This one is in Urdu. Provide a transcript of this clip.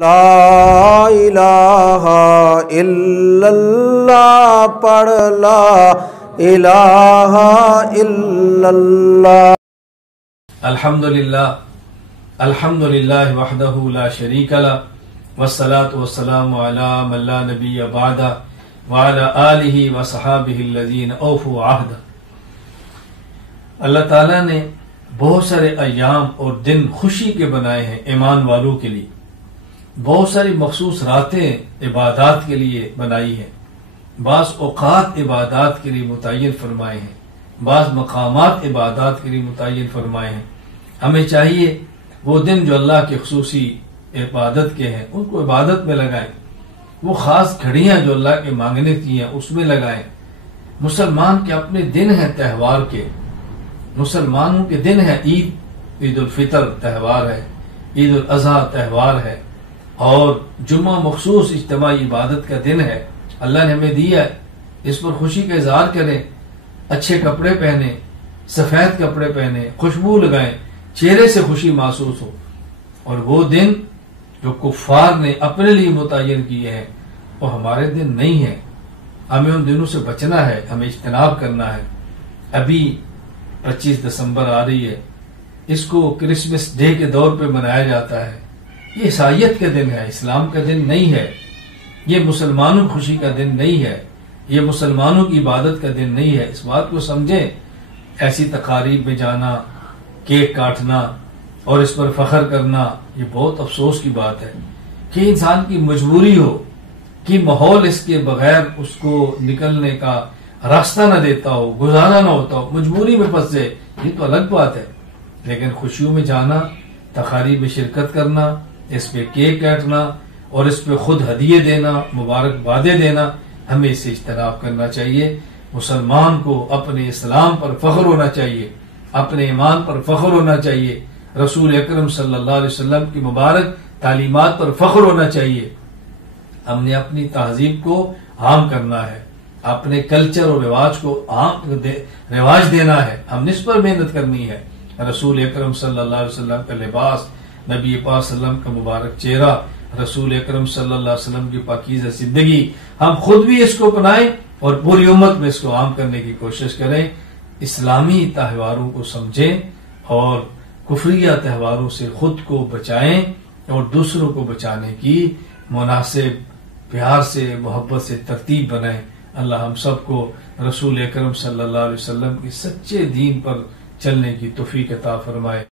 لا الہ الا اللہ پڑھ لا الہ الا اللہ۔ الحمدللہ وحدہ لا شریک لہ والصلاة والسلام علی من لا نبی بعدہ وعلی آلہ وصحابہ الذین اوفوا عہدہ۔ اللہ تعالیٰ نے بہت سارے ایام اور دن خوشی کے بنائے ہیں ایمان والوں کے لیے، بہت ساری مخصوص راتیں عبادات کے لیے بنائی ہیں، بعض اوقات عبادات کے لیے متعین فرمائے ہیں، بعض مقامات عبادات کے لیے متعین فرمائے ہیں۔ ہمیں چاہیے وہ دن جو اللہ کے خصوصی عبادت کے ہیں ان کو عبادت میں لگائیں، وہ خاص گھڑیاں جو اللہ کے مانگنے کی ہیں اس میں لگائیں۔ مسلمان کے اپنے دن ہیں تہوار کے، مسلمانوں کے دن ہے عید الفطر تہوار ہے، عید الاضحیٰ تہوار ہے، اور جمعہ مخصوص اجتماعی عبادت کا دن ہے۔ اللہ نے ہمیں دیا ہے، اس پر خوشی کا اظہار کریں، اچھے کپڑے پہنیں، سفید کپڑے پہنیں، خوشبو لگائیں، چہرے سے خوشی محسوس ہو۔ اور وہ دن جو کفار نے اپنے لیے متعین کیے ہیں وہ ہمارے دن نہیں ہیں، ہمیں ان دنوں سے بچنا ہے، ہمیں اجتناب کرنا ہے۔ ابھی 25 دسمبر آ رہی ہے، اس کو کرسمس ڈے کے دور پہ منایا جاتا ہے۔ یہ عیسائیت کا دن ہے، اسلام کا دن نہیں ہے، یہ مسلمانوں کی خوشی کا دن نہیں ہے، یہ مسلمانوں کی عبادت کا دن نہیں ہے۔ اس بات کو سمجھیں، ایسی تقاریب میں جانا، کیک کاٹنا اور اس پر فخر کرنا یہ بہت افسوس کی بات ہے کہ انسان کی مجبوری ہو کہ ماحول اس کے بغیر اس کو نکلنے کا راستہ نہ دیتا ہو، گزارا نہ ہوتا ہو، مجبوری میں پھنس جائے، یہ تو الگ بات ہے۔ لیکن خوشیوں میں جانا، تقاریب میں شرکت کرنا، اس پہ کیک کاٹنا اور اس پہ خود ہدیے دینا، مبارکبادیں دینا، ہمیں اس سے اجتناب کرنا چاہیے۔ مسلمان کو اپنے اسلام پر فخر ہونا چاہیے، اپنے ایمان پر فخر ہونا چاہیے، رسول اکرم صلی اللہ علیہ وسلم کی مبارک تعلیمات پر فخر ہونا چاہیے۔ ہم نے اپنی تہذیب کو عام کرنا ہے، اپنے کلچر اور رواج کو رواج دینا ہے، ہم نے اس پر محنت کرنی ہے۔ رسول اکرم صلی اللہ علیہ وسلم کا لباس، نبی پاک صلی اللہ علیہ وسلم کا مبارک چہرہ، رسول اکرم صلی اللہ علیہ وسلم کی پاکیزہ زندگی، ہم خود بھی اس کو اپنائیں اور پوری امت میں اس کو عام کرنے کی کوشش کریں۔ اسلامی تہواروں کو سمجھیں اور کفریہ تہواروں سے خود کو بچائیں اور دوسروں کو بچانے کی مناسب پیار سے، محبت سے ترتیب بنائیں۔ اللہ ہم سب کو رسول اکرم صلی اللہ علیہ وسلم کی سچے دین پر چلنے کی توفیق عطا فرمائے۔